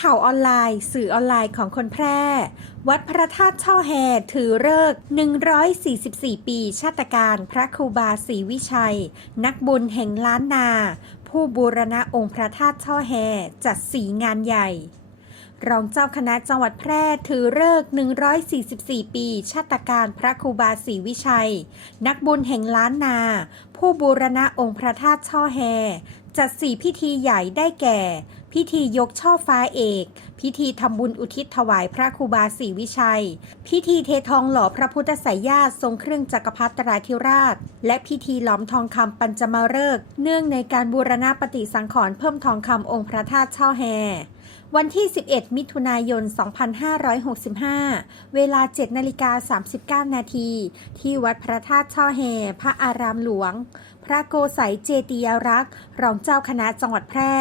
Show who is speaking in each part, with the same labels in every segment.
Speaker 1: ข่าวออนไลน์ สื่อออนไลน์ของคนแพร่ วัดพระธาตุช่อแฮถือเลิกษ์144 ปี ชาตการพระครูบาศรีวิชัย นักบุญแห่งล้านนา ผู้บูรณะองค์พระธาตุช่อแฮจัดสีงานใหญ่รองเจ้าคณะจังหวัดแพร่ถือเลิกษ์144 ปี ชาตการพระครูบาศรีวิชัย นักบุญแห่งล้านนา ผู้บูรณะองค์พระธาตุช่อแฮ จัดสี่พิธีใหญ่ได้แก่ พิธียกช่อฟ้าเอก พิธีทำบุญอุทิศถวายพระครูบาศรีวิชัย พิธีเททองหล่อพระพุทธสายญาติทรงเครื่องจักรพรรดิราธิราช และพิธีหลอมทองคำปัญจมาฤกษ์เนื่องในการบูรณะปฏิสังขรณ์เพิ่มทองคำองค์พระธาตุช่อแฮวันที่ 11 มิถุนายน 2565 เวลา 7 นาฬิกา 39 นาที ที่วัดพระธาตุช่อแฮพระอารามหลวง พระโกสัยเจติยรักษ์รองเจ้าคณะจังหวัดแพร่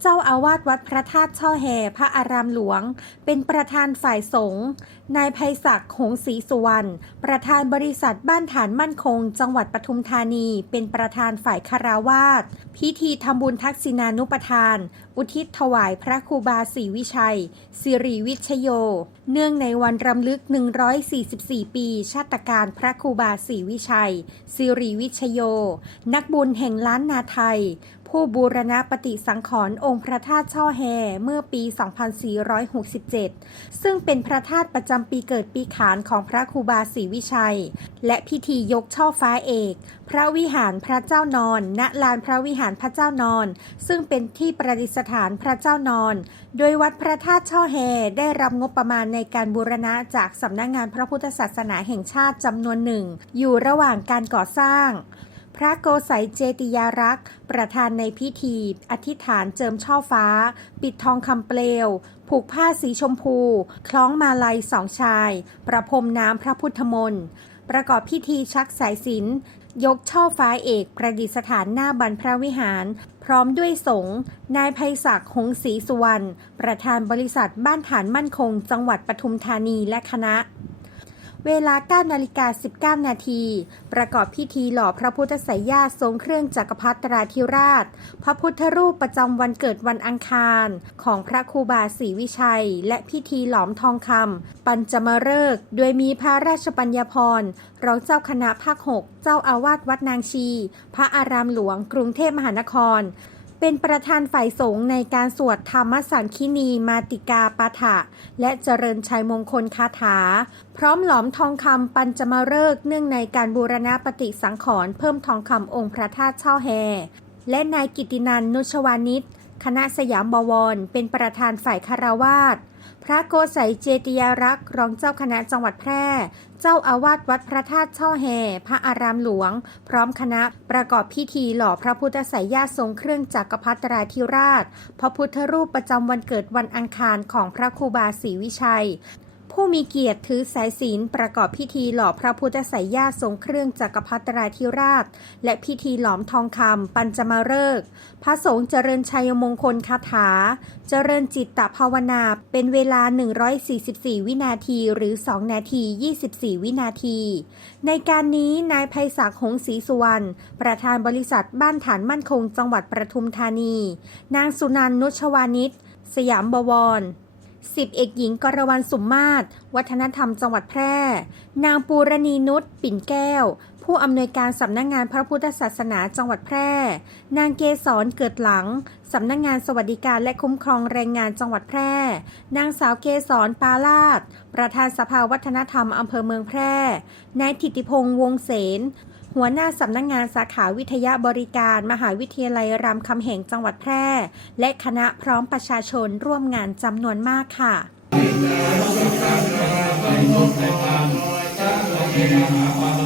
Speaker 1: เจ้าอาวาสวัดพระธาตุช่อแฮพระอารามหลวง เป็นประธานฝ่ายสงฆ์นายไพศาลหงศรีสุวรรณประธานบริษัทบ้านฐานมั่นคง จังหวัดปทุมธานี เป็นประธานฝ่ายคาราวาสพิธีทำบุญทักษิณานุปทาน อุทิศถวายพระครูบาศรีวิชัย สิริวิชโย เนื่องในวันรำลึก 144 ปี ชาตการพระครูบาศรีวิชัย สิริวิชโยนักบุญแห่งล้านนาไทย ผู้บูรณะปฏิสังขรณ์องค์พระธาตุช่อแฮเมื่อปี 2467 ซึ่งเป็นพระธาตุประจำปีเกิดปีขานของพระครูบาศรีวิชัย และพิธียกช่อฟ้าเอก พระวิหารพระเจ้านอน ณ ลานพระวิหารพระเจ้านอน ซึ่งเป็นที่ประดิษฐานพระเจ้านอน โดยวัดพระธาตุช่อแฮได้รับงบประมาณในการบูรณะจากสำนักงงานพระพุทธศาสนาแห่งชาติจำนวนหนึ่ง อยู่ระหว่างการก่อสร้าง พระโกสัยเจติยารักษ์ ประธานในพิธี อธิษฐานเจิมช่อฟ้า ปิดทองคำเปลว ผูกผ้าสีชมพู คล้องมาลัยสองชาย ประพรมน้ำพระพุทธมนต์ ประกอบพิธีชักสายสินยกช่อฟ้าเอกประดิษฐานหน้าบรรพระวิหาร พร้อมด้วยสงฆ์นายไพศาลหงศรีสุวรรณประธานบริษัทบ้านฐานมั่นคง จังหวัดปทุมธานีและคณะ เวลา9นาฬิกา19 นาที ประกอบพิธีหล่อพระพุทธไสยญาติทรงเครื่องจักรพรรดิราธิราช พระพุทธรูปประจำวันเกิดวันอังคาร ของพระครูบาศรีวิชัย และพิธีหลอมทองคำปัญจมฤกษ์โดยมีพระราชปัญญาภรรองเจ้าคณะภาค 6 เจ้าอาวาสวัดนางชี พระอารามหลวงกรุงเทพมหานคร เป็นประธานฝ่ายสงฆ์ในการสวดธรรมสังคินีมาติกาปาถะ และเจริญชัยมงคลคาถา พร้อมหลอมทองคำปัญจมาเริกเนื่องในการบูรณะปฏิสังขรณ์เพิ่มทองคำองค์พระธาตุช่อแฮ และนายกิตินันท์นุชวานิชคณะสยามบวร เป็นประธานฝ่ายคาราวาส พระโกสัยเจติยารักษ์รองเจ้าคณะจังหวัดแพร่ เจ้าอาวาสวัดพระธาตุช่อแฮพระอารามหลวง พร้อมคณะประกอบพิธีหล่อพระพุทธสายญาทรงเครื่องจักรพรรดิราธิราช พระพุทธรูปประจำวันเกิดวันอังคารของพระครูบาศรีวิชัย ผู้มีเกียรติถือสายศีลประกอบพิธีหล่อพระพุทธไสยญาติทรงเครื่องจักรพรรดิราธิราช และพิธีหลอมทองคำปัญจมาฤกษ์พระสงฆ์เจริญชัยมงคลคาถา เจริญจิตตภาวนา เป็นเวลา 144 วินาทีหรือ 2 นาที 24 วินาที ในการนี้นายไพศาลหงศรีสุวรรณประธานบริษัทบ้านฐานมั่นคงจังหวัดประทุมธานี นางสุนันท์นุชวานิชสยามบวร สิบเอกหญิงกรวรรณสุมมาศวัฒนธรรมจังหวัดแพร่ นางปูรณีนุชปิ่นแก้ว ผู้อำนวยการสำนักงงานพระพุทธศาสนาจังหวัดแพร่ นางเกษรเกิดหลังสำนักงงานสวัสดิการและคุ้มครองแรงงานจังหวัดแพร่ นางสาวเกษรปาลาดประธานสภาวัฒนธรรมอำเภอเมืองแพร่ นายถิติพงษ์วงเสน หัวหน้าสำนักงงานสาขาวิทยาบริการ มหาวิทยาลัยรามคำแหงจังหวัดแพร่ และคณะพร้อมประชาชนร่วมงานจำนวนมากค่ะ
Speaker 2: ในนามพระ